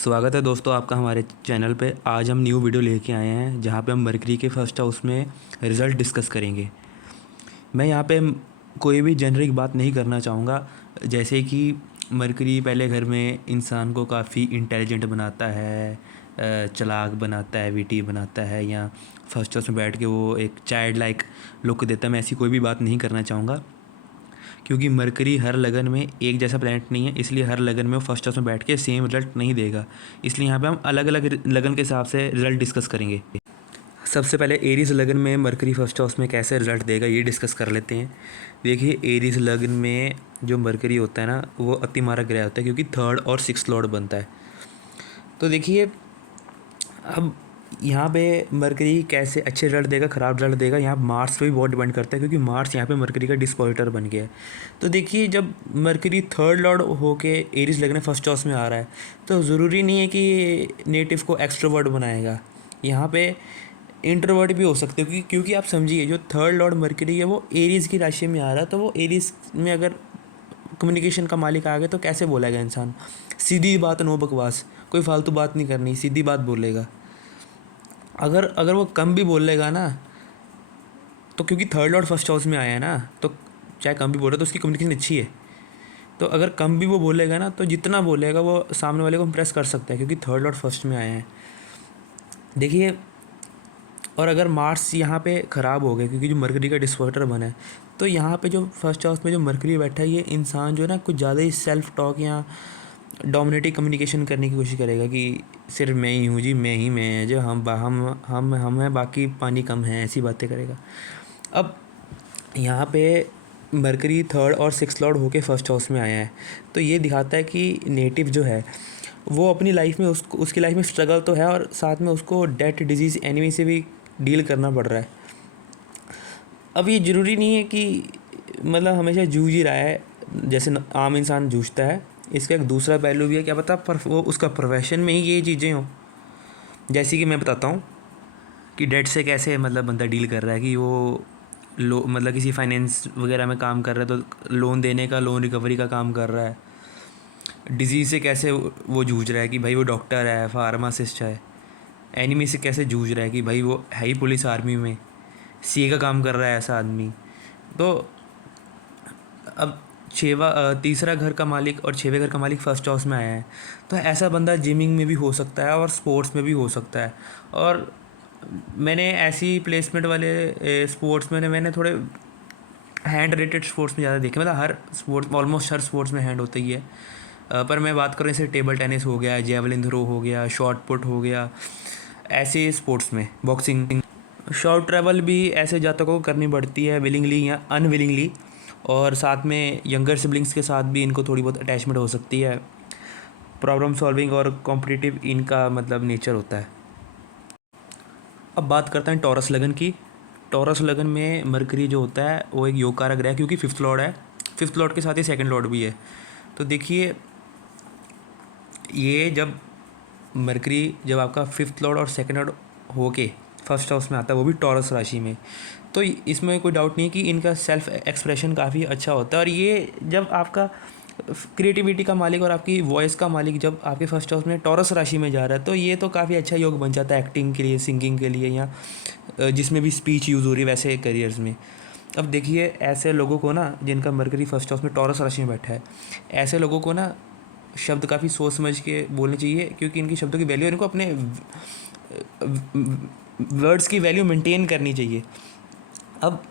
स्वागत है दोस्तों आपका हमारे चैनल पे। आज हम न्यू वीडियो लेके आए हैं जहाँ पे हम मरकरी के फर्स्ट हाउस में रिज़ल्ट डिस्कस करेंगे। मैं यहाँ पे कोई भी जेनरिक बात नहीं करना चाहूँगा, जैसे कि मरकरी पहले घर में इंसान को काफ़ी इंटेलिजेंट बनाता है, चालाक बनाता है, विटी बनाता है, या फर्स्ट हाउस में बैठ के वो एक चाइल्ड लाइक लुक देता है। मैं ऐसी कोई भी बात नहीं करना चाहूँगा, क्योंकि मरकरी हर लगन में एक जैसा प्लैनेट नहीं है, इसलिए हर लगन में वो फर्स्ट हाउस में बैठ के सेम रिजल्ट नहीं देगा। इसलिए यहाँ पे हम अलग अलग लगन के हिसाब से रिजल्ट डिस्कस करेंगे। सबसे पहले एरीज लगन में मरकरी फर्स्ट हाउस में कैसे रिजल्ट देगा ये डिस्कस कर लेते हैं। देखिए, एरीज लगन में जो मरकरी होता है ना, वो अतिमारक ग्रह होता है, क्योंकि थर्ड और सिक्स लॉर्ड बनता है। तो देखिए, अब यहाँ पे मरकरी कैसे अच्छे रिजल्ट देगा, ख़राब रिजल्ट देगा, यहाँ मार्स पे भी बहुत डिपेंड करता है, क्योंकि मार्स यहाँ पे मरकरी का डिस्पोजिटर बन गया है। तो देखिए, जब मरकरी थर्ड लॉर्ड होके एरीज लगने फर्स्ट हाउस में आ रहा है, तो ज़रूरी नहीं है कि नेटिव को एक्सट्रोवर्ट बनाएगा। यहाँ पे इंट्रोवर्ट भी हो सकते हो, क्योंकि आप समझिए, जो थर्ड लॉर्ड मरकरी है वो एरीज की राशि में आ रहा है, तो वो एरीज में अगर कम्युनिकेशन का मालिक आ गया तो कैसे बोलेगा इंसान? सीधी बात, नो बकवास, कोई फालतू बात नहीं करनी, सीधी बात बोलेगा। अगर अगर वो कम भी बोल लेगा ना, तो क्योंकि थर्ड लॉर्ड फर्स्ट हाउस में आया है ना, तो चाहे कम भी बोल रहा तो उसकी कम्युनिकेशन अच्छी है। तो अगर कम भी वो बोलेगा ना, तो जितना बोलेगा वो सामने वाले को इम्प्रेस कर सकता है, क्योंकि थर्ड लॉर्ड फर्स्ट में आए हैं। देखिए, और अगर मार्स यहाँ पे ख़राब हो गया, क्योंकि जो मरकरी का डिस्पोजिटर बना है, तो यहाँ पे जो फर्स्ट हाउस में जो मरकरी बैठा है, ये इंसान जो है ना, कुछ ज़्यादा ही सेल्फ टॉक या डोमिनेटिंग कम्युनिकेशन करने की कोशिश करेगा कि सिर्फ मैं ही हूँ जी, मैं ही मैं है जो हम हैं, बाकी पानी कम है, ऐसी बातें करेगा। अब यहाँ पे मरकरी थर्ड और सिक्स लॉर्ड होके फर्स्ट हाउस में आया है, तो ये दिखाता है कि नेटिव जो है वो अपनी लाइफ में उसकी लाइफ में स्ट्रगल तो है, और साथ में उसको डेथ, डिजीज़, एनिमी से भी डील करना पड़ रहा है। अब ये ज़रूरी नहीं है कि मतलब हमेशा जूझ ही रहा है जैसे आम इंसान जूझता है। इसका एक दूसरा पहलू भी है, क्या पता पर वो उसका प्रोफेशन में ही ये चीज़ें हों। जैसे कि मैं बताता हूँ कि डेट से कैसे मतलब बंदा डील कर रहा है, कि वो मतलब किसी फाइनेंस वगैरह में काम कर रहा है, तो लोन देने का, लोन रिकवरी का काम कर रहा है। डिजीज़ से कैसे वो जूझ रहा है, कि भाई वो डॉक्टर है, फार्मासिस्ट है। एनिमी से कैसे जूझ रहा है, कि भाई वो है ही पुलिस आर्मी में, सीए का काम कर रहा है ऐसा आदमी। तो अब तीसरा घर का मालिक और छठवें घर का मालिक फर्स्ट हाउस में आया है, तो ऐसा बंदा जिमिंग में भी हो सकता है और स्पोर्ट्स में भी हो सकता है। और मैंने ऐसी प्लेसमेंट वाले स्पोर्ट्स में मैंने थोड़े हैंड रिलेटेड स्पोर्ट्स में ज़्यादा देखे, मतलब हर स्पोर्ट्स, ऑलमोस्ट हर स्पोर्ट्स में हैंड होता ही है। पर मैं बात करूँ, जैसे टेबल टेनिस हो गया, जेवलिन थ्रो हो गया, शॉट पुट हो गया, ऐसे स्पोर्ट्स में बॉक्सिंग, शॉर्ट ट्रैवल भी ऐसे जातकों को करनी पड़ती है, विलिंगली या अनविलिंगली। और साथ में यंगर सिबलिंग्स के साथ भी इनको थोड़ी बहुत अटैचमेंट हो सकती है। प्रॉब्लम सॉल्विंग और कॉम्पिटिटिव इनका मतलब नेचर होता है। अब बात करते हैं टॉरस लगन की। टॉरस लगन में मरकरी जो होता है वो एक योग कारक ग्रह है, क्योंकि फिफ्थ लॉर्ड है, फिफ्थ लॉर्ड के साथ ही सेकंड लॉर्ड भी है। तो देखिए, ये जब मरकरी जब आपका फिफ्थ लॉर्ड और सेकंड लॉर्ड होके फर्स्ट हाउस में आता है, वो भी टॉरस राशि में, तो इसमें कोई डाउट नहीं है कि इनका सेल्फ एक्सप्रेशन काफ़ी अच्छा होता है। और ये जब आपका क्रिएटिविटी का मालिक और आपकी वॉइस का मालिक जब आपके फर्स्ट हाउस में टॉरस राशि में जा रहा है, तो ये तो काफ़ी अच्छा योग बन जाता है एक्टिंग के लिए, सिंगिंग के लिए, या जिसमें भी स्पीच यूज़ हो रही है वैसे करियर्स में। अब देखिए, ऐसे लोगों को ना, जिनका मरकरी फर्स्ट हाउस में टॉरस राशि में बैठा है, ऐसे लोगों को ना शब्द काफ़ी सोच समझ के बोलने चाहिए, क्योंकि इनकी शब्दों की वैल्यू, इनको अपने वर्ड्स की वैल्यू मेंटेन करनी चाहिए। अब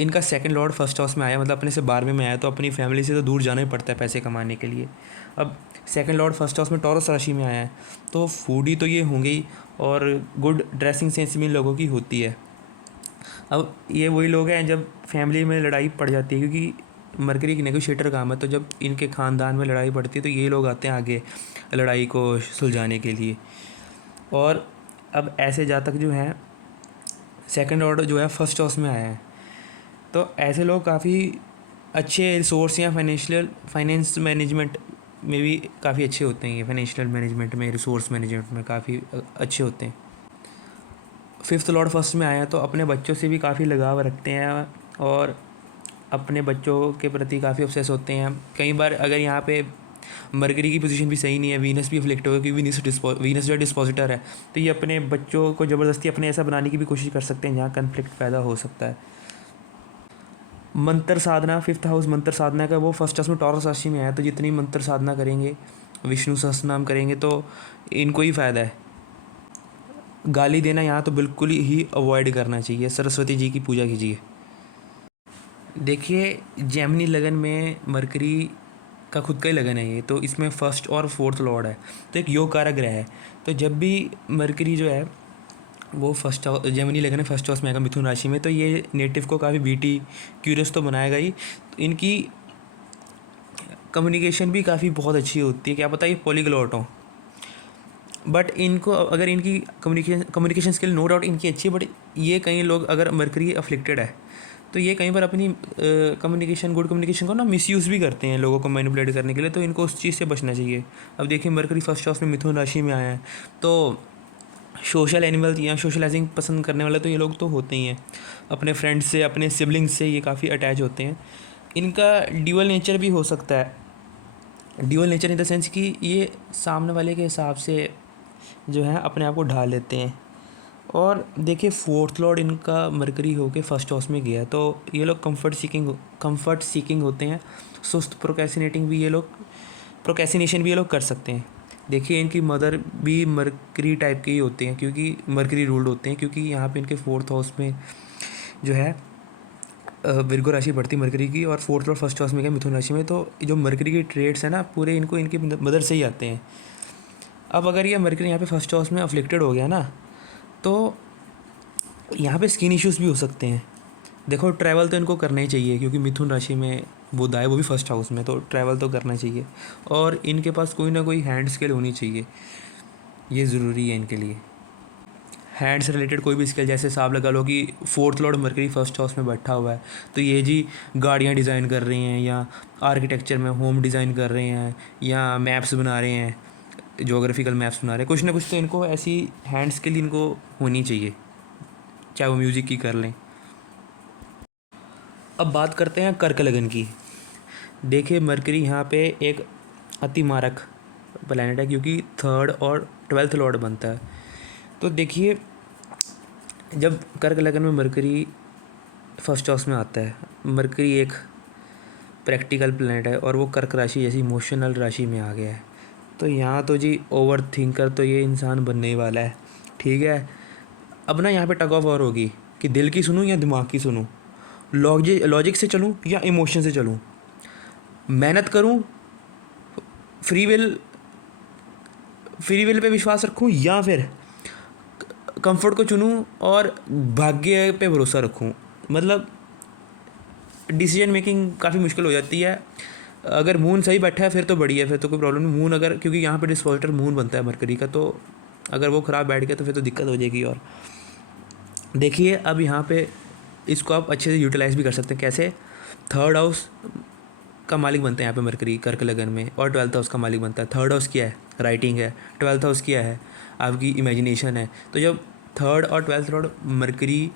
इनका सेकंड लॉर्ड फर्स्ट हाउस में आया, मतलब अपने से 12वें में आया, तो अपनी फैमिली से तो दूर जाना ही पड़ता है पैसे कमाने के लिए। अब सेकंड लॉर्ड फर्स्ट हाउस में टॉरस राशि में आया है, तो फूडी तो ये होंगे ही, और गुड ड्रेसिंग सेंस भी इन लोगों की होती है। अब ये वही लोग हैं जब फैमिली में लड़ाई पड़ जाती है, क्योंकि मरकरी एक नेगोशिएटर काम है, तो जब इनके ख़ानदान में लड़ाई पड़ती है, तो ये लोग आते हैं आगे लड़ाई को सुलझाने के लिए। और अब ऐसे जातक जो हैं, सेकंड ऑर्डर जो है फर्स्ट हाउस में आया है, तो ऐसे लोग काफ़ी अच्छे रिसोर्स या फाइनेंस मैनेजमेंट में भी काफ़ी अच्छे होते हैं। ये फाइनेंशियल मैनेजमेंट में, रिसोर्स मैनेजमेंट में काफ़ी अच्छे होते हैं। फिफ्थ लॉर्ड फर्स्ट में आया, तो अपने बच्चों से भी काफ़ी लगाव रखते हैं, और अपने बच्चों के प्रति काफ़ी ऑब्सेस होते हैं। कई बार अगर यहाँ पे मरकरी की पोजीशन भी सही नहीं है, वीनस भी अफ्लिक्ट होगा क्योंकि वीनस जो है डिस्पोजिटर है, तो ये अपने बच्चों को ज़बरदस्ती अपने ऐसा बनाने की भी कोशिश कर सकते हैं जहाँ कन्फ्लिक्ट पैदा हो सकता है। मंत्र साधना, 5th हाउस मंत्र साधना का वो फर्स्ट हाउस में टॉरस राशि में है, तो जितनी मंत्र साधना करेंगे, विष्णु सहस्त्रनाम करेंगे तो इनको ही फ़ायदा है। गाली देना यहाँ तो बिल्कुल ही अवॉइड करना चाहिए, सरस्वती जी की पूजा कीजिए। देखिए जेमिनी लगन में मरकरी का खुद का ही लगन है ये, तो इसमें फर्स्ट और फोर्थ लॉर्ड है, तो एक योग कारक ग्रह है। तो जब भी मरकरी जो है वो फर्स्ट हाउस, जेमिनी लगन है फर्स्ट हाउस में आएगा मिथुन राशि में, तो ये नेटिव को काफ़ी बीटी क्यूरियस तो बनाएगा ही। तो इनकी कम्युनिकेशन भी काफ़ी बहुत अच्छी होती है, क्या पता ये पॉलीग्लॉट हो, बट इनको अगर इनकी कम्युनिकेशन स्किल नो डाउट इनकी अच्छी है, बट ये कई लोग अगर मरकरी अफ्लिक्टेड है तो ये कई बार अपनी गुड कम्युनिकेशन को ना मिसयूज़ भी करते हैं लोगों को मैनिपुलेट करने के लिए, तो इनको उस चीज़ से बचना चाहिए। अब देखिए मरकरी फर्स्ट हाउस में मिथुन राशि में आया है, तो सोशल एनिमल या सोशलाइजिंग पसंद करने वाले तो ये लोग तो होते ही हैं, अपने फ्रेंड्स से अपने सिबलिंग्स से ये काफ़ी अटैच होते हैं। इनका ड्यूअल नेचर भी हो सकता है, dual nature in the sense कि ये सामने वाले के हिसाब से जो है अपने आप को ढाल लेते हैं। और देखिए फोर्थ लॉर्ड इनका मरकरी होके फर्स्ट हाउस में गया है, तो ये लोग कंफर्ट सीकिंग होते हैं, सुस्त प्रोक्रेस्टिनेशन भी ये लोग कर सकते हैं। देखिए इनकी मदर भी मरकरी टाइप के ही होते हैं, क्योंकि मरकरी रूल्ड होते हैं, क्योंकि यहाँ पे इनके फोर्थ हाउस में जो है विर्गो राशि बढ़ती मरकरी की, और फोर्थ लॉर्ड फर्स्ट हाउस में गया मिथुन राशि में, तो जो मरकरी के ट्रेड्स हैं ना पूरे इनको इनकी मदर से ही आते हैं। अब अगर ये मरकरी यहाँ पे फर्स्ट हाउस में अफ्लिक्टेड हो गया ना, तो यहाँ पे स्किन इश्यूज़ भी हो सकते हैं। देखो ट्रैवल तो इनको करना ही चाहिए, क्योंकि मिथुन राशि में बुध आए, वो भी फर्स्ट हाउस में, तो ट्रैवल तो करना चाहिए। और इनके पास कोई ना कोई हैंड स्किल होनी चाहिए, ये ज़रूरी है इनके लिए। हैंड से रिलेटेड कोई भी स्किल, जैसे साहब लगा लो कि fourth Lord mercury first house में बैठा हुआ है, तो ये जी गाड़ियाँ डिज़ाइन कर रही हैं, या आर्किटेक्चर में होम डिज़ाइन कर रहे हैं, या मैप्स बना रहे हैं, जोग्राफिकल मैप्स बना रहे हैं, कुछ ना कुछ तो इनको ऐसी हैंड स्किल इनको होनी चाहिए, चाहे वो म्यूज़िक की कर लें। अब बात करते हैं कर्क लगन की। देखिए मरकरी यहाँ पे एक अति मारक प्लैनेट है, क्योंकि 3rd और 12th लॉर्ड बनता है। तो देखिए जब कर्क लगन में मरकरी फर्स्ट हाउस में आता है, मरकरी एक प्रैक्टिकल प्लैनेट है और वो कर्क राशि जैसी इमोशनल राशि में आ गया है, तो यहाँ तो जी ओवर थिंकर तो ये इंसान बनने ही वाला है। ठीक है, अब ना यहाँ पे टग ऑफ वॉर होगी कि दिल की सुनूं या दिमाग की सुनूं, लॉजिक से चलूं या इमोशन से चलूं, मेहनत करूं, फ्री विल पे विश्वास रखूं, या फिर कंफर्ट को चुनूं और भाग्य पे भरोसा रखूं। मतलब डिसीजन मेकिंग काफ़ी मुश्किल हो जाती है। अगर मून सही बैठा है फिर तो बढ़िया, फिर तो कोई प्रॉब्लम नहीं। मून अगर, क्योंकि यहाँ पे डिस्पोजिटर मून बनता है मरकरी का, तो अगर वो ख़राब बैठ गया तो फिर तो दिक्कत हो जाएगी। और देखिए अब यहाँ पे इसको आप अच्छे से यूटिलाइज़ भी कर सकते हैं। कैसे? 3rd हाउस का मालिक बनते हैं यहाँ पे मरकरी कर्क लगन में, और 12th हाउस का मालिक बनता है। 3rd हाउस क्या है? राइटिंग है। 12th हाउस क्या है? आपकी इमेजिनेशन है। तो जब 3rd और 12th लॉर्ड मरकरी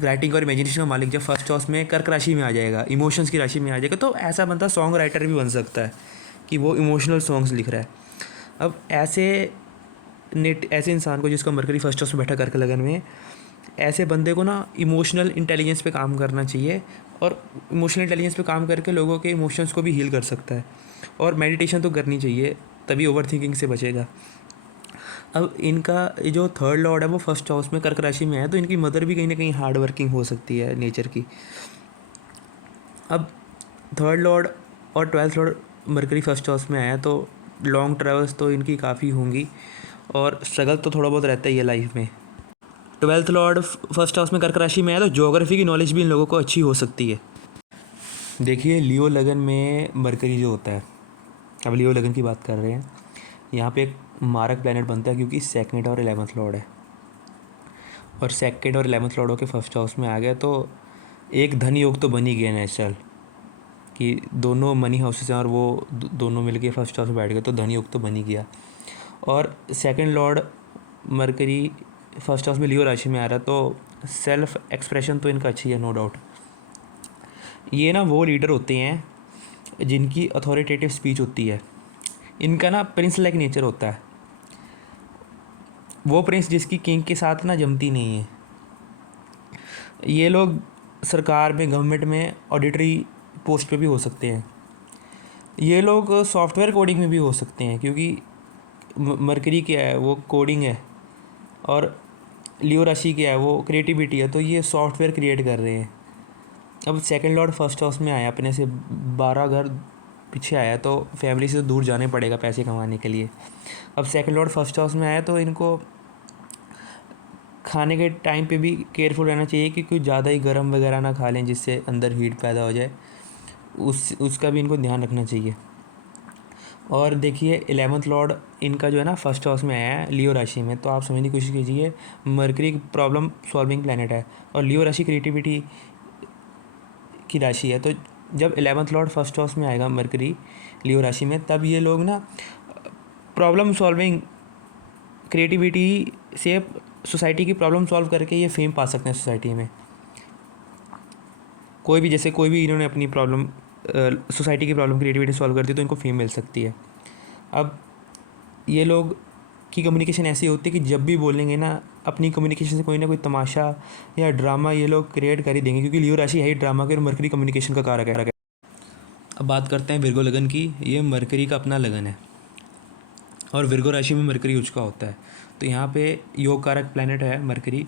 राइटिंग और इमेजिनेशन का मालिक जब फर्स्ट हाउस में कर्क राशि में आ जाएगा, इमोशंस की राशि में आ जाएगा, तो ऐसा बंदा सॉन्ग राइटर भी बन सकता है कि वो इमोशनल सॉन्ग्स लिख रहा है। अब ऐसे इंसान को जिसका मरकरी फर्स्ट हाउस में बैठा कर्क लगन में, ऐसे बंदे को ना इमोशनल इंटेलिजेंस पे काम करना चाहिए, और इमोशनल इंटेलिजेंस पे काम करके लोगों के इमोशंस को भी हील कर सकता है। और मेडिटेशन तो करनी चाहिए, तभी ओवर थिंकिंग से बचेगा। अब इनका जो 3rd लॉर्ड है वो फर्स्ट हाउस में कर्क राशि में है, तो इनकी मदर भी कहीं ना कहीं हार्ड वर्किंग हो सकती है नेचर की। अब 3rd लॉर्ड और 12th Lord mercury first house में आया, तो लॉन्ग ट्रैवल्स तो इनकी काफ़ी होंगी, और स्ट्रगल तो थोड़ा बहुत रहता ही है लाइफ में। 12th लॉर्ड फर्स्ट हाउस में कर्क राशि में आया, तो ज्योग्राफी की नॉलेज भी इन लोगों को अच्छी हो सकती है। देखिए लियो लगन में मरकरी जो होता है, अब लियो लगन की बात कर रहे हैं, यहाँ पे एक मारक प्लैनेट बनता है, क्योंकि 2nd और 11th लॉर्ड है, और 2nd और 11th लॉर्ड के फर्स्ट हाउस में आ गया, तो एक धन योग तो बन ही गया नेचुरल, कि दोनों मनी हाउसेस हैं और वो दोनों मिलके फर्स्ट हाउस में बैठ गए, तो धन योग तो बन ही गया। और 2nd Lord mercury first house में लियो राशि में आ रहा है, तो सेल्फ एक्सप्रेशन तो इनका अच्छी है, नो डाउट। ये ना वो लीडर होते हैं जिनकी अथॉरिटेटिव स्पीच होती है, इनका ना प्रिंस लाइक नेचर होता है, वो प्रिंस जिसकी किंग के साथ ना जमती नहीं है। ये लोग सरकार में, गवर्नमेंट में ऑडिटरी पोस्ट पे भी हो सकते हैं। ये लोग सॉफ्टवेयर कोडिंग में भी हो सकते हैं, क्योंकि मरकरी क्या है, वो कोडिंग है, और लियो राशि क्या है, वो क्रिएटिविटी है। तो ये सॉफ्टवेयर क्रिएट कर रहे हैं। अब सेकंड लॉर्ड फर्स्ट हाउस में आया, अपने से 12 घर पीछे आया, तो फैमिली से दूर जाने पड़ेगा पैसे कमाने के लिए। अब सेकंड लॉर्ड फर्स्ट हाउस में आया तो इनको खाने के टाइम पे भी केयरफुल रहना चाहिए कि कुछ ज़्यादा ही गर्म वगैरह ना खा लें जिससे अंदर हीट पैदा हो जाए, उसका भी इनको ध्यान रखना चाहिए। और देखिए 11th लॉर्ड इनका जो है ना फर्स्ट हाउस में आया है लियो राशि में, तो आप समझने की कोशिश कीजिए, मरकरी प्रॉब्लम सॉल्विंग प्लानट है और लियो राशि क्रिएटिविटी की राशि है। तो जब 11th लॉर्ड फर्स्ट हाउस में आएगा मरकरी लियो राशि में, तब ये लोग ना प्रॉब्लम सॉल्विंग क्रिएटिविटी से सोसाइटी की प्रॉब्लम सॉल्व करके ये फेम पा सकते हैं सोसाइटी में। कोई भी इन्होंने अपनी प्रॉब्लम, सोसाइटी की प्रॉब्लम क्रिएटिविटी सॉल्व कर दी तो इनको फेम मिल सकती है। अब ये लोग की कम्युनिकेशन ऐसी होती है कि जब भी बोलेंगे ना, अपनी कम्युनिकेशन से कोई ना कोई तमाशा या ड्रामा ये लोग क्रिएट कर ही देंगे, क्योंकि लियो राशि है ही ड्रामा के और मरकरी कम्युनिकेशन का कारक है। अब बात करते हैं विर्गो लगन की। ये मरकरी का अपना लगन है और विर्गो राशि में मरकरी उच्च का होता है, तो यहाँ पे योग कारक प्लैनेट है मरकरी।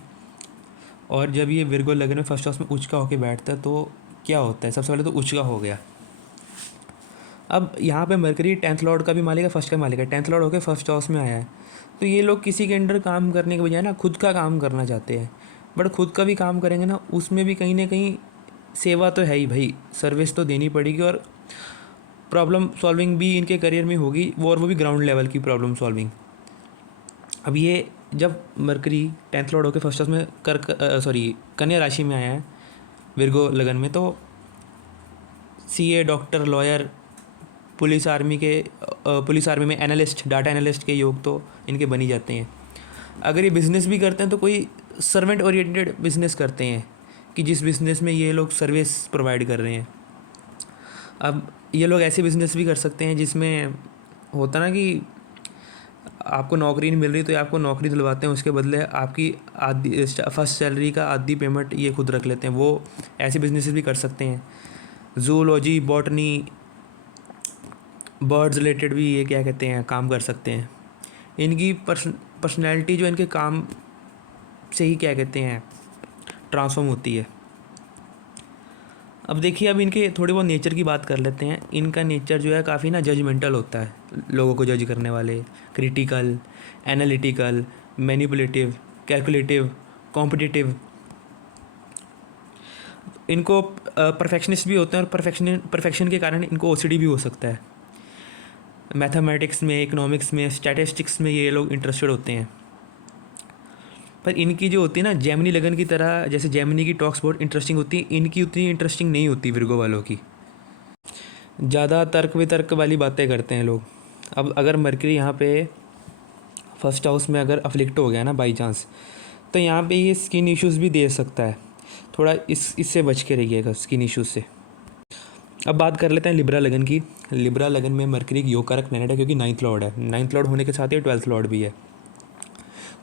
और जब ये विर्गो लगन में फर्स्ट हाउस में उच्च का होकर बैठता है तो क्या होता है, सबसे पहले तो उच्च का हो गया। अब यहाँ पे मरकरी 10th लॉर्ड का भी मालिक है, फर्स्ट का मालिक है, 10th लॉर्ड होकर फर्स्ट हाउस में आया है। तो ये लोग किसी के अंडर काम करने के बजाय ना खुद का काम करना चाहते हैं। बट खुद का भी काम करेंगे ना, उसमें भी कहीं ना कहीं सेवा तो है ही भाई, सर्विस तो देनी पड़ेगी, और प्रॉब्लम सॉल्विंग भी इनके करियर में होगी, वो भी ग्राउंड लेवल की प्रॉब्लम सॉल्विंग। अब ये जब मरकरी 10th लॉर्ड होकर फर्स्ट हाउस में कन्या राशि में आया है विर्गो लगन में, तो CA, doctor, lawyer, police army में एनालिस्ट, डाटा एनालिस्ट के योग तो इनके बन ही जाते हैं। अगर ये बिज़नेस भी करते हैं तो कोई सर्वेंट ओरिएंटेड बिज़नेस करते हैं, कि जिस बिज़नेस में ये लोग सर्विस प्रोवाइड कर रहे हैं। अब ये लोग ऐसे बिज़नेस भी कर सकते हैं जिसमें होता ना कि आपको नौकरी नहीं मिल रही तो ये आपको नौकरी दिलवाते हैं, उसके बदले आपकी आधी फर्स्ट सैलरी का आधी पेमेंट ये खुद रख लेते हैं। वो ऐसे बिजनेस भी कर सकते हैं। जूलॉजी, बॉटनी, बर्ड्स रिलेटेड भी ये क्या कहते हैं काम कर सकते हैं। इनकी पर्सनैलिटी जो इनके काम से ही क्या कहते हैं ट्रांसफॉर्म होती है। अब देखिए, अब इनके थोड़ी बहुत नेचर की बात कर लेते हैं। इनका नेचर जो है काफ़ी ना जजमेंटल होता है, लोगों को जज करने वाले, critical, analytical, manipulative, calculative, competitive. इनको परफेक्शनिस्ट भी होते हैं, और परफेक्शन के कारण इनको ओसीडी भी हो सकता है। मैथमेटिक्स में, इकोनॉमिक्स में, स्टैटिस्टिक्स में ये लोग इंटरेस्टेड होते हैं। पर इनकी जो होती है ना जेमिनी लगन की तरह, जैसे जेमिनी की टॉक्स बहुत इंटरेस्टिंग होती है, इनकी उतनी इंटरेस्टिंग नहीं होती विर्गो वालों की। ज़्यादा तर्क वितर्क वाली बातें करते हैं लोग। अब अगर मरकरी यहाँ पे फर्स्ट हाउस में अगर अफ्लिक्ट हो गया ना बाई चांस, तो यहाँ पे ये स्किन इश्यूज़ भी दे सकता है। थोड़ा इससे बच के रहिएगा स्किन इश्यूज़ से। अब बात कर लेते हैं लिब्रा लगन की। लिब्रा लगन में मरकरी एक योग कारक प्लैनेट है, क्योंकि 9th लॉर्ड है। 9th लॉर्ड होने के साथ ही 12th लॉर्ड भी है।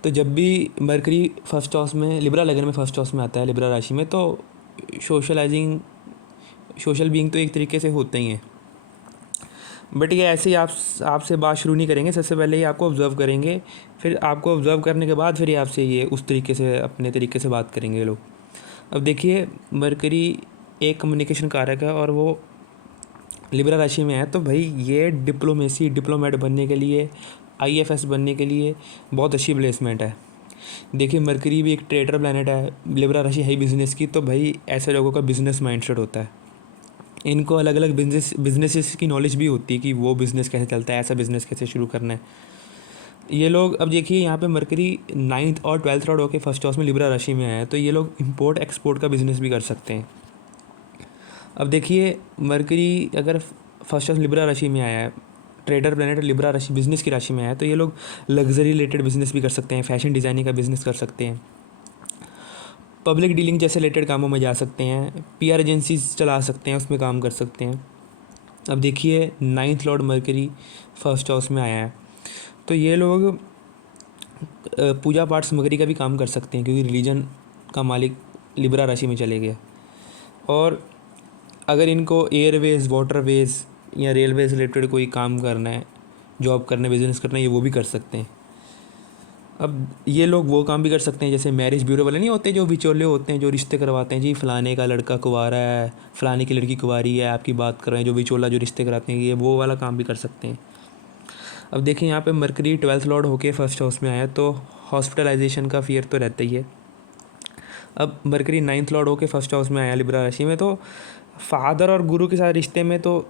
तो जब भी मरकरी फर्स्ट हाउस में, लिब्रा लगन में फर्स्ट हाउस में आता है, लिब्रा राशि में, तो सोशल बीइंग तो एक तरीके से होते ही हैं। बट ये ऐसे ही आपसे बात शुरू नहीं करेंगे। सबसे पहले ये आपको ऑब्ज़र्व करेंगे, फिर आपको ऑब्ज़र्व करने के बाद फिर ये आपसे ये उस तरीके से अपने तरीके से बात करेंगे लोग। अब देखिए, मरकरी एक कम्युनिकेशन कारक है और वो लिब्रा राशि में है, तो भाई ये डिप्लोमेट बनने के लिए, आईएफएस बनने के लिए बहुत अच्छी प्लेसमेंट है। देखिए, मरकरी भी एक ट्रेडर प्लैनेट है, लिब्रा राशि है बिज़नेस की, तो भाई ऐसे लोगों का बिज़नेस माइंडसेट होता है। इनको अलग अलग बिजनेसेस की नॉलेज भी होती है कि वो बिज़नेस कैसे चलता है, ऐसा बिज़नेस कैसे शुरू करना है। ये लोग, अब देखिए यहाँ पे मरकरी 9th और 12th लॉर्ड होकर फर्स्ट हाउस में लिब्रा राशि में आया है, तो ये लोग इंपोर्ट एक्सपोर्ट का बिज़नेस भी कर सकते हैं। अब देखिए, मरकरी अगर फर्स्ट हाउस लिब्रा राशि में आया है, ट्रेडर प्लैनेट लिब्रा राशि बिज़नेस की राशि में आया है, तो ये लोग लग्जरी रिलेटेड बिज़नेस भी कर सकते हैं, फैशन डिज़ाइनिंग का बिज़नेस कर सकते हैं, पब्लिक डीलिंग जैसे रिलेटेड कामों में जा सकते हैं, पीआर एजेंसीज चला सकते हैं, उसमें काम कर सकते हैं। अब देखिए 9th Lord mercury first house में आया है, तो ये लोग पूजा पाठ सामग्री का भी काम कर सकते हैं, क्योंकि रिलीजन का मालिक लिब्रा राशि में चले गया। और अगर इनको एयरवेज, वाटरवेज या रेलवे से रिलेटेड कोई काम करना है, जॉब करना है, बिजनेस करना है, ये वो भी कर सकते हैं। अब ये लोग वो काम भी कर सकते हैं जैसे मैरिज ब्यूरो वाले नहीं होते, जो बिचौले होते हैं, जो रिश्ते करवाते हैं, जी फ़लाने का लड़का कुंवारा है, फ़लाने की लड़की कुंवारी है, आपकी बात कर रहे हैं, जो बिचौला जो रिश्ते कराते हैं, ये वो वाला काम भी कर सकते हैं। अब देखिए यहाँ पे मरकरी 12th लॉर्ड होके फर्स्ट हाउस में आया, तो हॉस्पिटलाइजेशन का फियर तो रहता ही है। अब मरकरी 9th लॉर्ड होके फर्स्ट हाउस में आया लिब्रा राशि में, तो फादर और गुरु के साथ रिश्ते में तो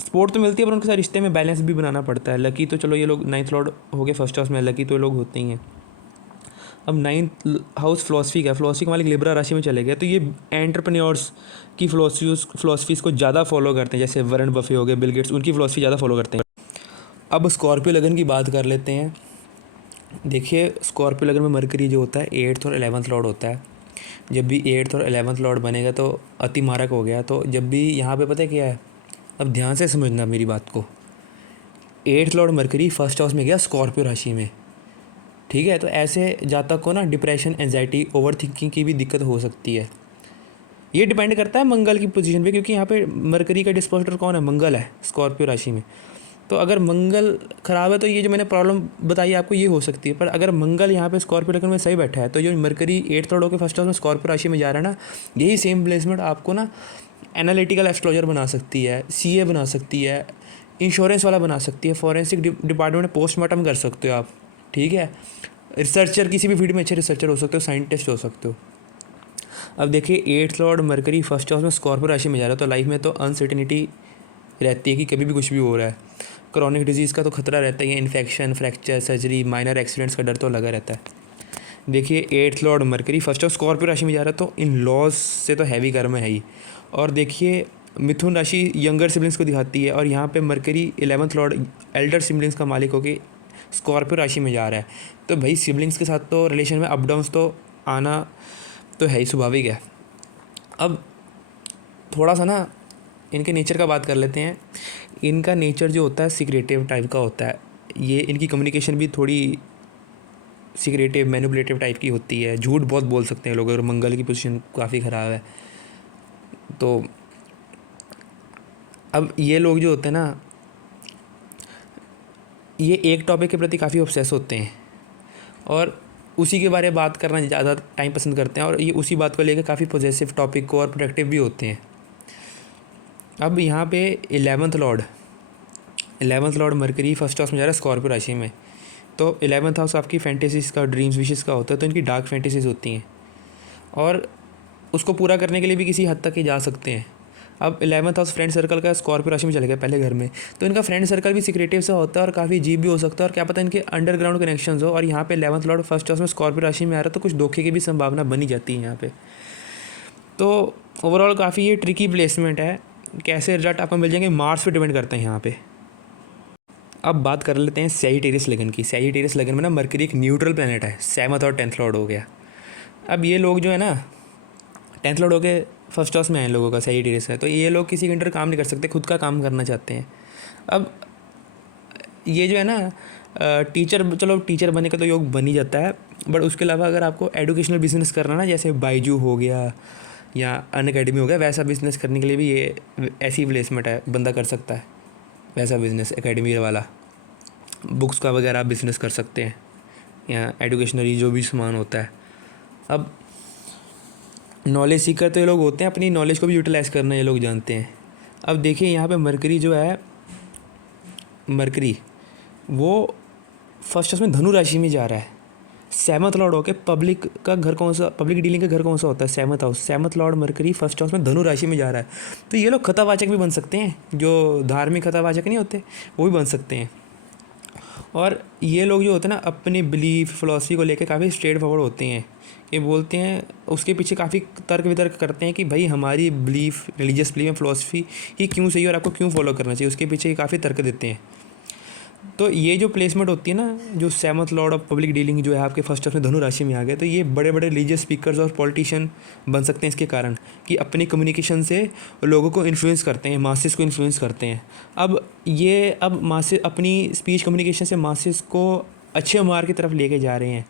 सपोर्ट तो मिलती है, पर उनके साथ रिश्ते में बैलेंस भी बनाना पड़ता है। लकी तो चलो ये लोग 9th लॉर्ड हो गए फर्स्ट हाउस में, लकी तो ये लोग होते ही हैं। अब 9th हाउस फिलोसफी का, फिलोसफी के मालिक लिब्रा राशि में चले गए, तो ये एंटरप्रेन्योर्स की फिलोसफीज़ को ज़्यादा फॉलो करते हैं, जैसे वरुण बफे हो गए, बिल गेट्स, उनकी फिलोसफी ज़्यादा फॉलो करते हैं। अब स्कॉर्पियो लगन की बात कर लेते हैं। देखिए स्कॉर्पियो लगन में मरकरी जो होता है 8th और 11th लॉर्ड होता है। जब भी 8th और 11th लॉर्ड बनेगा तो अति मारक हो गया। तो जब भी यहाँ पे पता है क्या है, अब ध्यान से समझना मेरी बात को। 8th Lord mercury first house में गया स्कॉर्पियो राशि में, ठीक है। तो ऐसे जातक को ना डिप्रेशन, एंजाइटी, ओवर थिंकिंग की भी दिक्कत हो सकती है। ये डिपेंड करता है मंगल की पोजीशन पे, क्योंकि यहाँ पे मरकरी का डिस्पोजिटर कौन है, मंगल है स्कॉर्पियो राशि में। तो अगर मंगल ख़राब है तो ये जो मैंने प्रॉब्लम बताई आपको ये हो सकती है। पर अगर मंगल यहाँ पे स्कॉर्पियो लगन में सही बैठा है, तो जो मरकरी 8th लॉर्ड होकर फर्स्ट हाउस में स्कॉर्पियो राशि में जा रहा है ना, यही सेम प्लेसमेंट आपको ना एनालिटिकल एस्ट्रोलॉजर बना सकती है, सीए बना सकती है, इंश्योरेंस वाला बना सकती है, फॉरेंसिक डिपार्टमेंट में पोस्टमार्टम कर सकते हो आप, ठीक है। रिसर्चर, किसी भी फील्ड में अच्छे रिसर्चर हो सकते हो, साइंटिस्ट हो सकते हो। अब देखिए 8th Lord mercury first house में स्कॉर्पियो राशि में जा रहा है, तो लाइफ में तो अनसर्टिनिटी रहती है कि कभी भी कुछ भी हो रहा है। क्रॉनिक डिजीज़ का तो खतरा रहता ही है, infection, fracture, surgery, minor accidents का डर तो लगा रहता है। देखिए 8th Lord mercury first house Scorpio राशि में जा रहा है, तो इन लॉज से तो हैवी कर्म है ही। और देखिए मिथुन राशि यंगर सिबलिंग्स को दिखाती है, और यहाँ पे mercury 11th Lord Elder siblings का मालिक होकर स्कॉर्पियो राशि में जा रहा है। तो भाई सिबलिंग्स के साथ तो रिलेशन में अप डाउन्स तो आना तो है ही, स्वाभाविक है। अब थोड़ा सा ना इनके नेचर का बात कर लेते हैं। इनका नेचर जो होता है सीक्रेटिव टाइप का होता है। ये इनकी कम्युनिकेशन भी थोड़ी सीक्रेटिव, मैनिपुलेटिव टाइप की होती है। झूठ बहुत बोल सकते हैं लोग, अगर मंगल की पोजीशन काफ़ी ख़राब है तो। अब ये लोग जो होते हैं ना, ये एक टॉपिक के प्रति काफ़ी ऑब्सेस होते हैं और उसी के बारे में बात करना ज़्यादा टाइम पसंद करते हैं, और ये उसी बात को लेकर काफ़ी पॉजिटिव टॉपिक को और प्रोडक्टिव भी होते हैं। अब यहाँ पे 11th Lord mercury first house में जा रहा है स्कॉर्पियो राशि में। तो 11th हाउस आपकी फैंटेसीज़ का, ड्रीम्स, विशेस का होता है। तो इनकी डार्क फैंटेसीज़ होती हैं और उसको पूरा करने के लिए भी किसी हद तक ही जा सकते हैं। अब 11th हाउस फ्रेंड सर्कल का स्कॉर्पियो राशि में चले गए पहले घर में, तो इनका फ्रेंड सर्कल भी सीक्रेटिव सा होता है और काफ़ी अजीब भी हो सकता है, और क्या पता इनके अंडरग्राउंड कनेक्शंस हो। और यहाँ पे 11th लॉर्ड फर्स्ट हाउस में स्कॉर्पियो राशि में आ रहा है, तो कुछ धोखे की भी संभावना बनी जाती है यहाँ पे। तो ओवरऑल काफ़ी ये ट्रिकी प्लेसमेंट है। कैसे रिजल्ट आपको मिल जाएंगे मार्स पे डिपेंड करते हैं यहाँ पे। अब बात कर लेते हैं सैजिटेरियस लगन की। सैजिटेरियस लगन में ना मरकरी एक न्यूट्रल प्लैनेट है, 7th और 10th लॉर्ड हो गया। अब ये लोग जो है ना 10th लॉर्ड हो के फर्स्ट हाउस में आए लोगों का, सैजिटेरियस है, तो ये लोग किसी के अंडर काम नहीं कर सकते, खुद का काम करना चाहते हैं। अब ये जो है ना टीचर, चलो टीचर बनने का तो योग बन ही जाता है, बट उसके अलावा अगर आपको एजुकेशनल बिजनेस करना ना, जैसे बाइजू हो गया या अनअकैडमी हो गया, वैसा बिज़नेस करने के लिए भी ये ऐसी प्लेसमेंट है, बंदा कर सकता है वैसा बिज़नेस, एकेडमी वाला। बुक्स का वगैरह आप बिज़नेस कर सकते हैं या एजुकेशनरी जो भी सामान होता है। अब नॉलेज सीकर तो ये लोग होते हैं, अपनी नॉलेज को भी यूटिलाइज़ करना ये लोग जानते हैं। अब देखिए यहाँ पे मरकरी जो है, मरकरी वो फर्स्ट हाउस में धनु राशि में जा रहा है। 7th लॉर्ड होके पब्लिक का घर कौन सा, पब्लिक डीलिंग का घर कौन सा होता है, 7th house. 7th Lord mercury first house में धनु राशि में जा रहा है, तो ये लोग कथावाचक भी बन सकते हैं, जो धार्मिक कथावाचक नहीं होते वो भी बन सकते हैं। और ये लोग जो होते हैं ना अपनी बिलीफ, फिलॉसफी को लेकर काफ़ी स्ट्रेट फॉरवर्ड होते हैं। ये बोलते हैं, उसके पीछे काफ़ी तर्क वितर्क करते हैं कि भाई हमारी बिलीफ, रिलीजियस बिलीफ, फिलॉसफी ये क्यों सही है और आपको क्यों फॉलो करना चाहिए, उसके पीछे काफ़ी तर्क देते हैं। तो ये जो प्लेसमेंट होती है ना, जो seventh Lord of public dealing जो है आपके फर्स्ट हाउस में धनु राशि में आ गए, तो ये बड़े बड़े रिलीजियस स्पीकर्स और पॉलिटिशियन बन सकते हैं इसके कारण, कि अपनी कम्युनिकेशन से लोगों को इन्फ्लुएंस करते हैं, मासेस को इन्फ्लुएंस करते हैं। अब मासे अपनी स्पीच कम्युनिकेशन से मासेस को अच्छे मार्ग की तरफ लेके जा रहे हैं,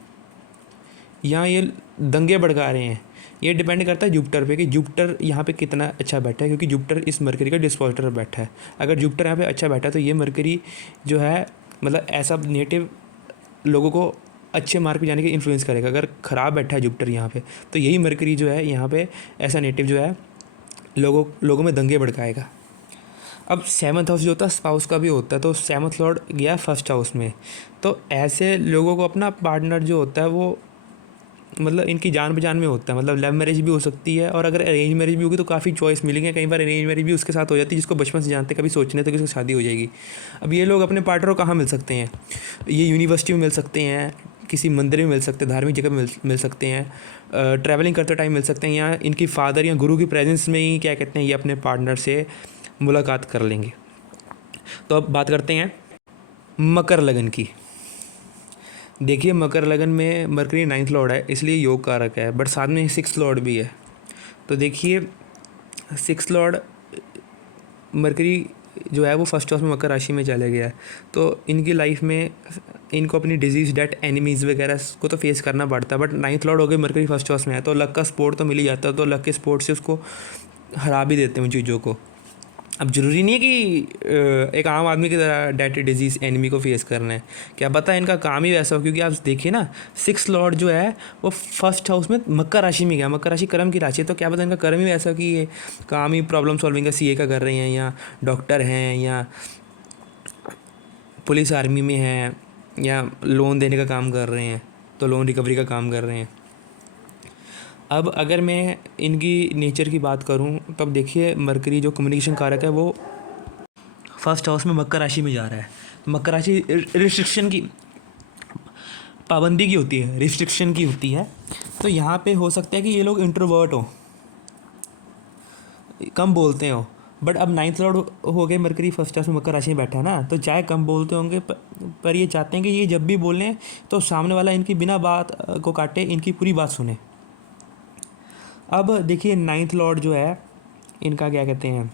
यहाँ ये दंगे भड़का रहे हैं। ये डिपेंड करता है जुपिटर पे कि जुपिटर यहाँ पे कितना अच्छा बैठा है, क्योंकि जुपिटर इस मरकरी का डिस्पोजिटर पर बैठा है। अगर जुपिटर यहाँ पे अच्छा बैठा है तो ये मरकरी जो है मतलब ऐसा नेटिव लोगों को अच्छे मार्ग पे जाने के इन्फ्लुएंस करेगा। अगर ख़राब बैठा है जुपिटर यहाँ पे, तो यही मरकरी जो है यहाँ पे ऐसा नेटिव जो है लोगों में दंगे भड़काएगा। अब सेवन्थ हाउस जो होता है स्पाउस का भी होता है, तो सेवन्थ लॉर्ड गया फर्स्ट हाउस में, तो ऐसे लोगों को अपना पार्टनर जो होता है वो मतलब इनकी जान पहचान में होता है। मतलब लव मैरिज भी हो सकती है, और अगर अरेंज मैरिज भी होगी तो काफ़ी चॉइस मिलेंगे। कई बार अरेंज मैरिज भी उसके साथ हो जाती है जिसको बचपन से जानते, कभी सोचने तो कि उसकी शादी हो जाएगी। अब ये लोग अपने पार्टनर को कहाँ मिल सकते हैं? ये यूनिवर्सिटी में मिल सकते हैं, किसी मंदिर में मिल सकते हैं, धार्मिक जगह में मिल सकते हैं, ट्रैवलिंग करते टाइम मिल सकते हैं, या इनकी फादर या गुरु की प्रेजेंस में ही क्या कहते हैं ये अपने पार्टनर से मुलाकात कर लेंगे। तो अब बात करते हैं मकर लगन की। देखिए मकर लगन में मरकरी 9th लॉर्ड है, इसलिए योग कारक है, बट साथ में 6th लॉर्ड भी है। तो देखिए 6th लॉर्ड मरकरी जो है वो फर्स्ट हाउस में मकर राशि में चले गया है, तो इनकी लाइफ में इनको अपनी डिजीज़ डेट एनिमीज़ वगैरह को तो फेस करना पड़ता है। बट 9th लॉर्ड हो गए मरकरी फर्स्ट हाउस में है, तो लक का सपोर्ट तो मिल ही जाता है, तो लक के सपोर्ट से उसको हरा भी देते हैं उन चीज़ों को। अब ज़रूरी नहीं है कि एक आम आदमी की तरह डेट डिजीज़ एनिमी को फेस करना है, क्या पता इनका काम ही वैसा हो। क्योंकि आप देखिए ना 6th लॉर्ड जो है वो फर्स्ट हाउस में मकर राशि में गया, मकर राशि कर्म की राशि है, तो क्या पता इनका कर्म ही वैसा हो कि ये काम ही प्रॉब्लम सॉल्विंग का सीए का कर रहे हैं, या डॉक्टर हैं, या पुलिस आर्मी में हैं, या लोन देने का काम कर रहे हैं, तो लोन रिकवरी का काम कर रहे हैं। अब अगर मैं इनकी नेचर की बात करूं, तब देखिए मरकरी जो कम्युनिकेशन कारक है वो फर्स्ट हाउस में मकर राशि में जा रहा है। मकर राशि रिस्ट्रिक्शन की पाबंदी की होती है, रिस्ट्रिक्शन की होती है, तो यहाँ पे हो सकता है कि ये लोग इंट्रोवर्ट हो, कम बोलते हो। बट अब 9th लॉर्ड हो गए मरकरी फर्स्ट हाउस में मकर राशि में बैठा ना, तो चाहे कम बोलते होंगे पर ये चाहते हैं कि ये जब भी बोलें तो सामने वाला इनकी बिना बात को काटे, इनकी पूरी बात सुने। अब देखिए 9th लॉर्ड जो है इनका क्या कहते हैं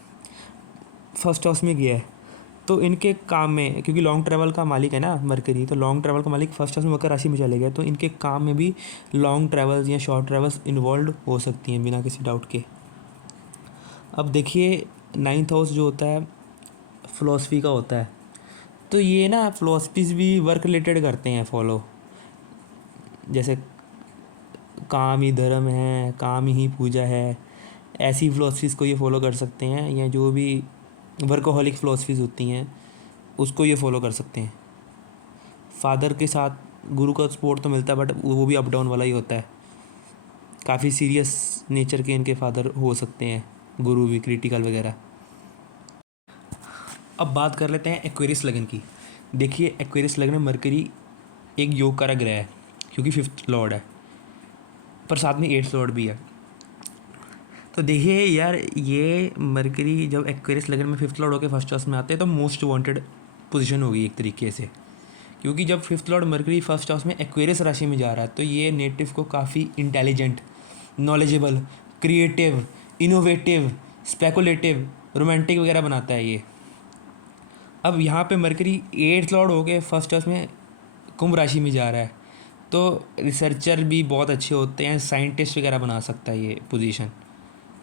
फर्स्ट हाउस में गया है, तो इनके काम में, क्योंकि लॉन्ग ट्रैवल का मालिक है ना मरकरी, तो लॉन्ग ट्रैवल का मालिक फर्स्ट हाउस में मकर राशि में चले गए, तो इनके काम में भी लॉन्ग ट्रैवल्स या शॉर्ट ट्रैवल्स इन्वॉल्व हो सकती हैं बिना किसी डाउट के। अब देखिए 9th हाउस जो होता है फ़िलासफ़ी का होता है, तो ये ना फ़िलासफ़ीज़ भी वर्क रिलेटेड करते हैं फॉलो, जैसे काम ही धर्म है, काम ही पूजा है, ऐसी फ़िलासफ़ीज़ को ये फॉलो कर सकते हैं, या जो भी वर्कोहॉलिक फ़िलासफ़ीज़ होती हैं उसको ये फॉलो कर सकते हैं। फादर के साथ गुरु का सपोर्ट तो मिलता है, बट वो भी अप डाउन वाला ही होता है। काफ़ी सीरियस नेचर के इनके फादर हो सकते हैं, गुरु भी क्रिटिकल वगैरह। अब बात कर लेते हैं एक्वेरियस लगन की। देखिए एक्वेरियस लगन में मरकरी एक योग कारक ग्रह है, क्योंकि 5th लॉर्ड है, पर साथ में 8th लॉर्ड भी है। तो देखिए यार ये मरकरी जब एक्वेरियस लगन में 5th लॉर्ड होकर फर्स्ट हाउस में आते हैं तो मोस्ट वांटेड पोजीशन होगी एक तरीके से, क्योंकि जब 5th Lord mercury first house में एक्वेरियस राशि में जा रहा है तो ये नेटिव को काफ़ी intelligent, knowledgeable, creative, innovative, speculative, romantic वगैरह बनाता है ये। अब यहाँ पे मरकरी 8th लॉर्ड हो गए फर्स्ट हाउस में कुंभ राशि में जा रहा है, तो रिसर्चर भी बहुत अच्छे होते हैं, साइंटिस्ट वगैरह बना सकता है ये पोजीशन।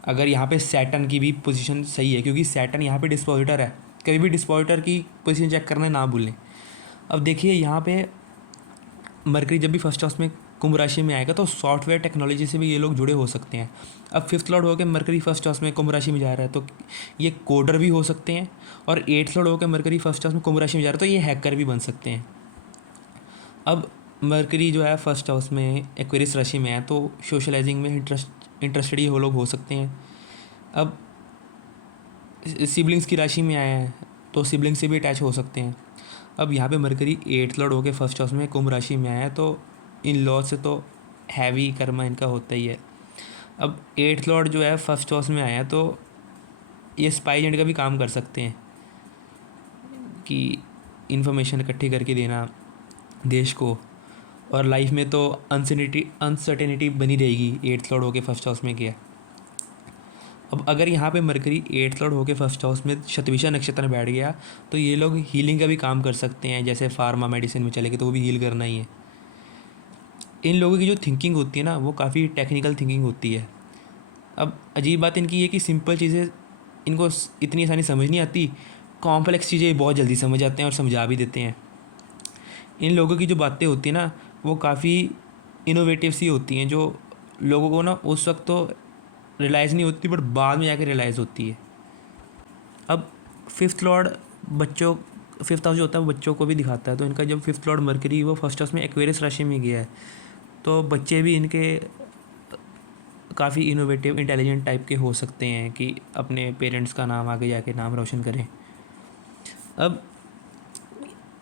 अगर यहाँ पे सैटर्न की भी पोजीशन सही है, क्योंकि सैटर्न यहाँ पे डिस्पोजिटर है, कभी भी डिस्पोजिटर की पोजीशन चेक करना ना भूलें। अब देखिए यहाँ पे मरकरी जब भी फर्स्ट हाउस में कुंभ राशि में आएगा तो सॉफ्टवेयर टेक्नोलॉजी से भी ये लोग जुड़े हो सकते हैं। अब 5th लॉर्ड होकर मरकरी फर्स्ट हाउस में कुंभ राशि में जा रहा है तो ये कोडर भी हो सकते हैं, और 8th लॉर्ड होकर मरकरी फर्स्ट हाउस में कुंभ राशि में जा रहा है तो ये हैकर भी बन सकते हैं। अब मरकरी जो है फर्स्ट हाउस में एक्वेरियस राशि में है, तो सोशलाइजिंग में इंटरेस्टेड ये लोग हो सकते हैं। अब सिबलिंग्स की राशि में आए हैं तो सिबलिंग्स से भी अटैच हो सकते हैं। अब यहाँ पे मरकरी 8th लॉर्ड होकर फर्स्ट हाउस में कुंभ राशि में आया है, तो इन लॉ से तो हैवी कर्मा इनका होता ही है। अब 8th लॉर्ड जो है फर्स्ट हाउस में आया है तो ये स्पाई एजेंट का भी काम कर सकते हैं, कि इन्फॉर्मेशन इकट्ठी करके देना देश को, और लाइफ में तो अनसर्टेनिटी बनी रहेगी। एट्थ लॉर्ड होके फर्स्ट हाउस में गया। अब अगर यहाँ पे मरकरी एट्थ लॉर्ड होके फर्स्ट हाउस में शतभिषा नक्षत्र में बैठ गया तो ये लोग हीलिंग का भी काम कर सकते हैं। जैसे फार्मा मेडिसिन में चले गए तो वो भी हील करना ही है। इन लोगों की जो थिंकिंग होती है ना वो काफ़ी टेक्निकल थिंकिंग होती है। अब अजीब बात इनकी ये कि सिंपल चीज़ें इनको इतनी आसानी समझ नहीं आती, कॉम्प्लेक्स चीज़ें बहुत जल्दी समझ आते हैं और समझा भी देते हैं। इन लोगों की जो बातें होती हैं ना वो काफ़ी इनोवेटिव सी होती हैं, जो लोगों को ना उस वक्त तो रियलाइज़ नहीं होती बट बाद में जाकर रियलाइज़ होती है। अब फिफ्थ लॉर्ड बच्चों फिफ्थ हाउस जो होता है वो बच्चों को भी दिखाता है। तो इनका जब फिफ्थ लॉर्ड मरकरी वो फर्स्ट हाउस में एक्वेरियस राशि में गया है तो बच्चे भी इनके काफ़ी इनोवेटिव इंटेलिजेंट टाइप के हो सकते हैं कि अपने पेरेंट्स का नाम आगे जाके नाम रोशन करें। अब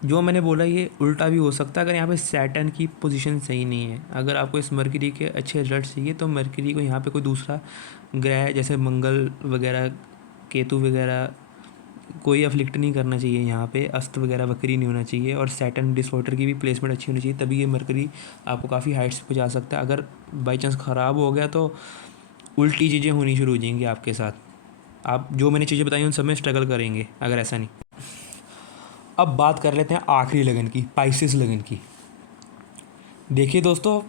जो मैंने बोला ये उल्टा भी हो सकता है अगर यहाँ पे सैटर्न की पोजीशन सही नहीं है। अगर आपको इस मरकरी के अच्छे रिजल्ट चाहिए तो मरकरी को यहाँ पे कोई दूसरा ग्रह जैसे मंगल वगैरह, केतु वगैरह कोई अफ्लिक्ट नहीं करना चाहिए। यहाँ पे अस्त वगैरह वक्री नहीं होना चाहिए और सैटर्न डिसऑर्डर की भी प्लेसमेंट अच्छी होनी चाहिए, तभी ये मरकरी आपको काफ़ी हाइट्स पे जा सकता है। अगर बाई चांस ख़राब हो गया तो उल्टी चीज़ें होनी शुरू हो जाएंगी आपके साथ। आप जो मैंने चीज़ें बताई उन सब में स्ट्रगल करेंगे अगर ऐसा नहीं। अब बात कर लेते हैं आखिरी लगन की, पाइसेस लगन की। देखिए दोस्तों,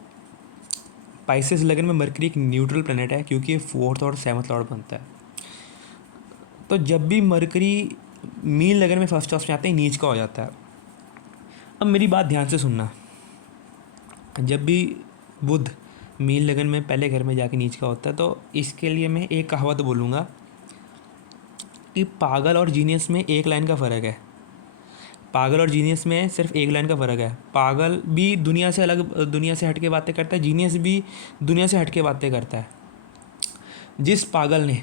पाइसेस लगन में मरकरी एक न्यूट्रल प्लैनेट है क्योंकि ये फोर्थ और सेवंथ लॉर्ड बनता है। तो जब भी मरकरी मीन लगन में फर्स्ट हाउस में आते ही नीच का हो जाता है। अब मेरी बात ध्यान से सुनना, जब भी बुध मीन लगन में पहले घर में जाके नीच का होता है तो इसके लिए मैं एक कहावत बोलूँगा कि पागल और जीनियस में एक लाइन का फ़र्क है। पागल और जीनियस में सिर्फ एक लाइन का फ़र्क है। पागल भी दुनिया से दुनिया से हट के बातें करता है, जीनियस भी दुनिया से हट के बातें करता है। जिस पागल ने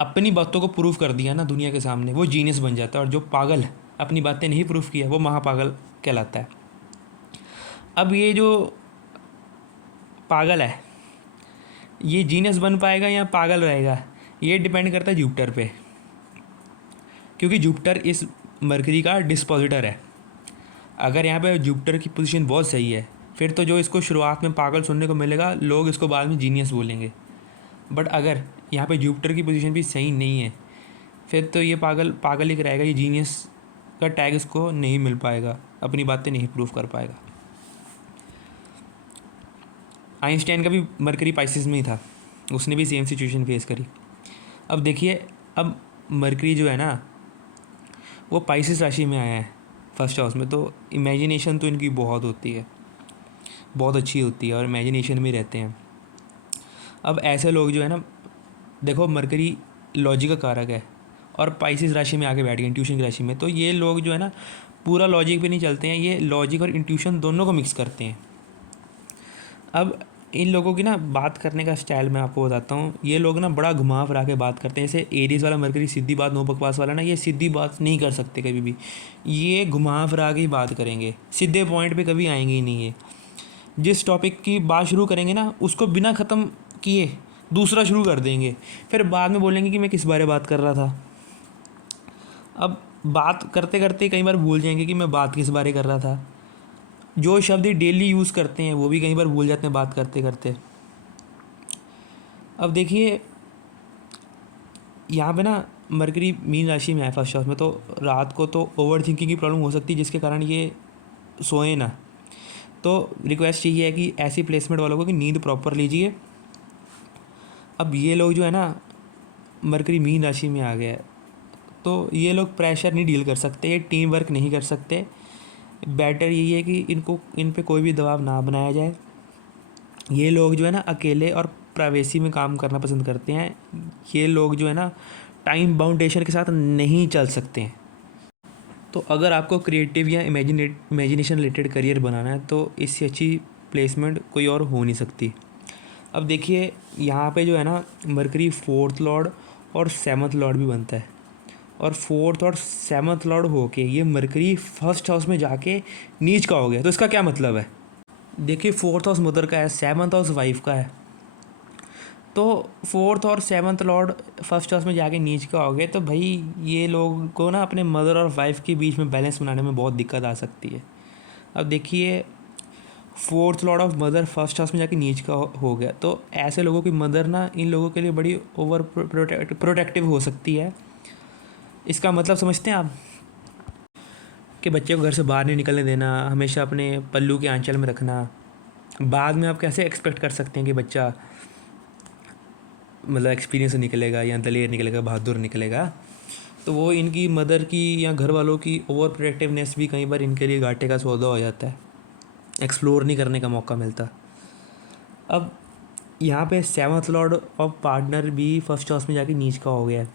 अपनी बातों को प्रूव कर दिया ना दुनिया के सामने वो जीनियस बन जाता है, और जो पागल अपनी बातें नहीं प्रूव किया वो महापागल कहलाता है। अब ये जो पागल है ये जीनियस बन पाएगा या पागल रहेगा ये डिपेंड करता है जुपिटर पे, क्योंकि जुपिटर इस मरकरी का डिस्पोजिटर है। अगर यहाँ पे जुपिटर की पोजीशन बहुत सही है फिर तो जो इसको शुरुआत में पागल सुनने को मिलेगा लोग इसको बाद में जीनियस बोलेंगे। बट अगर यहाँ पे जुपिटर की पोजीशन भी सही नहीं है फिर तो ये पागल ही रहेगा, ये जीनियस का टैग इसको नहीं मिल पाएगा, अपनी बातें नहीं प्रूव कर पाएगा। आइंस्टाइन का भी मरकरी पाइसेस में ही था, उसने भी सेम सिचुएशन फेस करी। अब देखिए, अब मरकरी जो है ना वो पाइसेस राशि में आया है फर्स्ट हाउस में, तो इमेजिनेशन तो इनकी बहुत होती है, बहुत अच्छी होती है और इमेजिनेशन में रहते हैं। अब ऐसे लोग जो है ना, देखो मरकरी लॉजिक का कारक है और पाइसेस राशि में आके बैठ गए इंट्यूशन की राशि में, तो ये लोग जो है ना पूरा लॉजिक पे नहीं चलते हैं, ये लॉजिक और इंट्यूशन दोनों को मिक्स करते हैं। अब इन लोगों की ना बात करने का स्टाइल मैं आपको बताता हूँ। ये लोग ना बड़ा घुमा फिरा के बात करते हैं। जैसे एरीज वाला मरकरी सीधी बात नो बकवास वाला ना, ये सीधी बात नहीं कर सकते कभी भी, ये घुमा फिरा के ही बात करेंगे, सीधे पॉइंट पे कभी आएंगे ही नहीं। है जिस टॉपिक की बात शुरू करेंगे ना उसको बिना ख़त्म किए दूसरा शुरू कर देंगे, फिर बाद में बोलेंगे कि मैं किस बारे बात कर रहा था। अब बात करते करते कई बार भूल जाएंगे कि मैं बात किस बारे कर रहा था। जो शब्द डेली यूज़ करते हैं वो भी कई बार भूल जाते हैं बात करते करते। अब देखिए यहाँ पे ना मरकरी मीन राशि में है फर्स्ट हाउस में, तो रात को तो ओवर थिंकिंग की प्रॉब्लम हो सकती है जिसके कारण ये सोए ना। तो रिक्वेस्ट यही है कि ऐसी प्लेसमेंट वालों को कि नींद प्रॉपर लीजिए। अब ये लोग जो है ना मरकरी मीन राशि में आ गया है तो ये लोग प्रेशर नहीं डील कर सकते, ये टीम वर्क नहीं कर सकते। बेटर यही है कि इन पे कोई भी दबाव ना बनाया जाए। ये लोग जो है ना अकेले और प्राइवेसी में काम करना पसंद करते हैं। ये लोग जो है ना टाइम बाउंडेशन के साथ नहीं चल सकते हैं। तो अगर आपको क्रिएटिव या इमेजिनेशन रिलेटेड करियर बनाना है तो इससे अच्छी प्लेसमेंट कोई और हो नहीं सकती। अब देखिए यहाँ पे जो है ना मरकरी फोर्थ लॉर्ड और सेवंथ लॉर्ड भी बनता है, और फोर्थ और सेवंथ लॉर्ड होके ये मरकरी फर्स्ट हाउस में जाके नीच का हो गया। तो इसका क्या मतलब है? देखिए फोर्थ हाउस मदर का है, सेवंथ हाउस वाइफ का है। तो फोर्थ और सेवन्थ लॉर्ड फर्स्ट हाउस में जाके नीच का हो गए, तो भाई ये लोग को ना अपने मदर और वाइफ के बीच में बैलेंस बनाने में बहुत दिक्कत आ सकती है। अब देखिए, fourth Lord of mother first house में जाके नीच का हो गया, तो ऐसे लोगों की मदर ना इन लोगों के लिए बड़ी ओवर प्रोटेक्टिव हो सकती है। इसका मतलब समझते हैं आप, कि बच्चे को घर से बाहर नहीं निकलने देना, हमेशा अपने पल्लू के आंचल में रखना। बाद में आप कैसे एक्सपेक्ट कर सकते हैं कि बच्चा मतलब एक्सपीरियंस से निकलेगा या दलेर निकलेगा, बहादुर निकलेगा। तो वो इनकी मदर की या घर वालों की ओवर प्रोटेक्टिवनेस भी कई बार इनके लिए घाटे का सौदा हो जाता है, एक्सप्लोर नहीं करने का मौका मिलता। अब यहाँ पे सेवन्थ लॉर्ड ऑफ पार्टनर भी फर्स्ट हाउस में जाके नीच का हो गया है,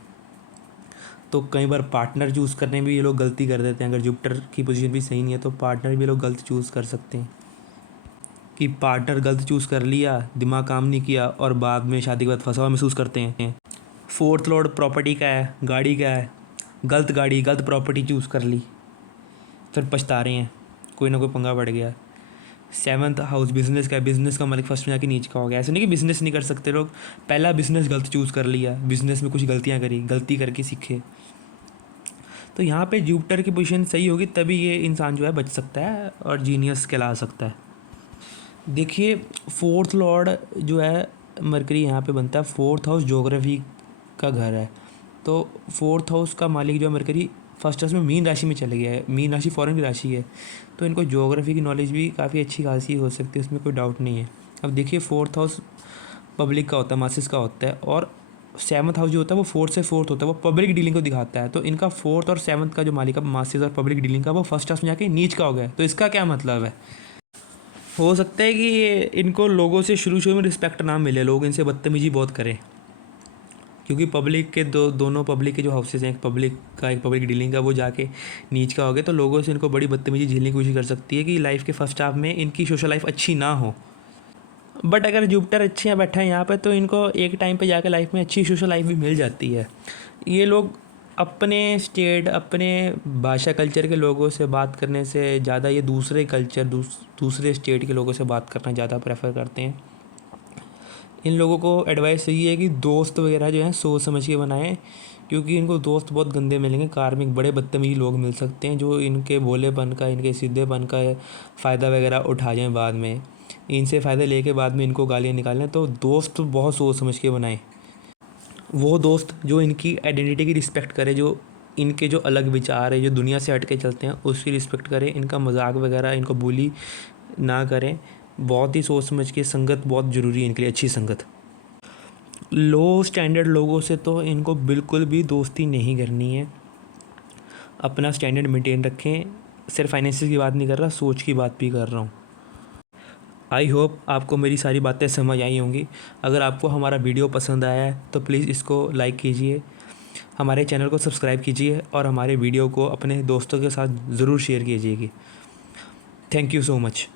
तो कई बार पार्टनर चूज़ करने में भी ये लोग गलती कर देते हैं। अगर जुपिटर की पोजीशन भी सही नहीं है तो पार्टनर भी लोग गलत चूज़ कर सकते हैं, कि पार्टनर गलत चूज़ कर लिया, दिमाग काम नहीं किया और बाद में शादी के बाद फंसा हुआ महसूस करते हैं। फोर्थ लॉर्ड प्रॉपर्टी का है, गाड़ी का है, गलत गाड़ी गलत प्रॉपर्टी चूज़ कर ली, फिर पछता रहे हैं, कोई ना कोई पंगा पड़ गया। सेवन्थ हाउस बिजनेस का है, बिजनेस का मालिक फर्स्ट में जाके नीचे का हो गया। ऐसे नहीं कि बिजनेस नहीं कर सकते लोग, पहला बिजनेस गलत चूज़ कर लिया, बिजनेस में कुछ गलतियाँ करी, गलती करके सीखे। तो यहाँ पे जुपिटर की पोजीशन सही होगी तभी ये इंसान जो है बच सकता है और जीनियस कहला सकता है। देखिए, फोर्थ लॉर्ड जो है मरकरी यहाँ पे बनता है, फोर्थ हाउस ज्योग्राफी का घर है, तो फोर्थ हाउस का मालिक जो है मरकरी फर्स्ट हाउस में मीन राशि में चले गया है। मीन राशि फॉरेन की राशि है, तो इनको ज्योग्राफी की नॉलेज भी काफ़ी अच्छी खासी हो सकती है, उसमें कोई डाउट नहीं है। अब देखिए, फोर्थ हाउस पब्लिक का होता है, मासिस का होता है, और सेवन्थ हाउस जो होता है वो फोर्थ से फोर्थ होता है, वो पब्लिक डीलिंग को दिखाता है। तो इनका फोर्थ और सेवन्थ का जो मालिक है मासिस और पब्लिक डीलिंग का, वो फर्स्ट हाउस में जाके नीच का हो गया है। तो इसका क्या मतलब है, हो सकता है कि ये इनको लोगों से शुरू में रिस्पेक्ट ना मिले, लोग इनसे बदतमीजी बहुत करें, क्योंकि पब्लिक के दोनों पब्लिक के जो हाउसेज हैं, एक पब्लिक का एक पब्लिक डीलिंग का, वो जाके नीच का हो गया, तो लोगों से इनको बड़ी बदतमीजी झेलने की कोशिश कर सकती है कि लाइफ के फर्स्ट हाफ में इनकी सोशल लाइफ अच्छी ना हो। बट अगर जुपिटर अच्छे यहाँ बैठा है यहाँ पे, तो इनको एक टाइम पे जाकर लाइफ में अच्छी सोशल लाइफ भी मिल जाती है। ये लोग अपने स्टेट, अपने भाषा कल्चर के लोगों से बात करने से ज़्यादा ये दूसरे कल्चर दूसरे स्टेट के लोगों से बात करना ज़्यादा प्रेफर करते हैं। इन लोगों को एडवाइस यही है कि दोस्त वगैरह जो हैं सोच समझ के बनाएं, क्योंकि इनको दोस्त बहुत गंदे मिलेंगे, कार्मिक बड़े बदतमीज लोग मिल सकते हैं जो इनके भोलेपन का, इनके सीधेपन का फ़ायदा वगैरह उठा जाएं बाद में, इनसे फ़ायदा लेके बाद में इनको गालियाँ निकालें। तो दोस्त बहुत सोच समझ के बनाएं, वो दोस्त जो इनकी आइडेंटिटी की रिस्पेक्ट करे, जो इनके जो अलग विचार है, जो दुनिया से हट के चलते हैं, उसकी रिस्पेक्ट करें, इनका मजाक वगैरह, इनको बुली ना करें। बहुत ही सोच समझ के, संगत बहुत ज़रूरी है इनके लिए, अच्छी संगत। लो स्टैंडर्ड लोगों से तो इनको बिल्कुल भी दोस्ती नहीं करनी है, अपना स्टैंडर्ड मेंटेन रखें। सिर्फ फाइनेंशियल की बात नहीं कर रहा, सोच की बात भी कर रहा हूँ। आई होप आपको मेरी सारी बातें समझ आई होंगी। अगर आपको हमारा वीडियो पसंद आया है तो प्लीज़ इसको लाइक कीजिए, हमारे चैनल को सब्सक्राइब कीजिए और हमारे वीडियो को अपने दोस्तों के साथ ज़रूर शेयर कीजिएगा। Thank you so much.